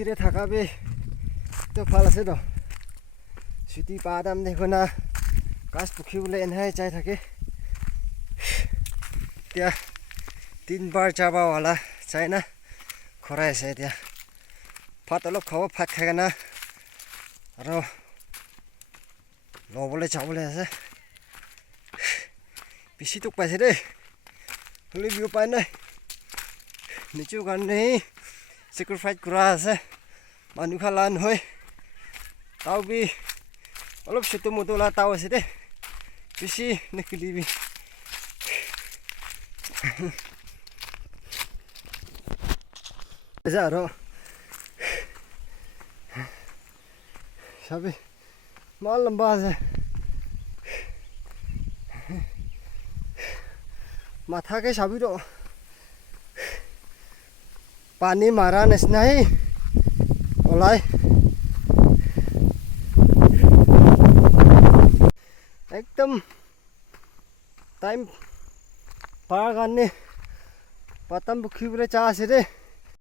পুখুরে থাকাবে তো ভাল আছে তো ছুটি পাদাম দেখো না কাজ পুখুরি বলে এনহাই চাই থাকে এতিয়া 3 বাৰ যাবাওয়ালা চাই না খৰাই আছে এতিয়া ভাত অলপ খাব ভাত খাই না আৰু লবলে যাবলে আছে বেছি তোক পাইছে দেই হলি ভিউ পাই নাই নিচু কাৰণে sacrifice কৰা আছে মানুহ খালান হয় তাও বি অলপ ছোট মতলা তাও আছে দে বেছি নকলিবি যাৰো সবে মাল লম্বা আছে মাথা के साबी तो पानी मारा निसनाई ओलाय एकदम टाइम पार करने पतम बुखी बरे चा से रे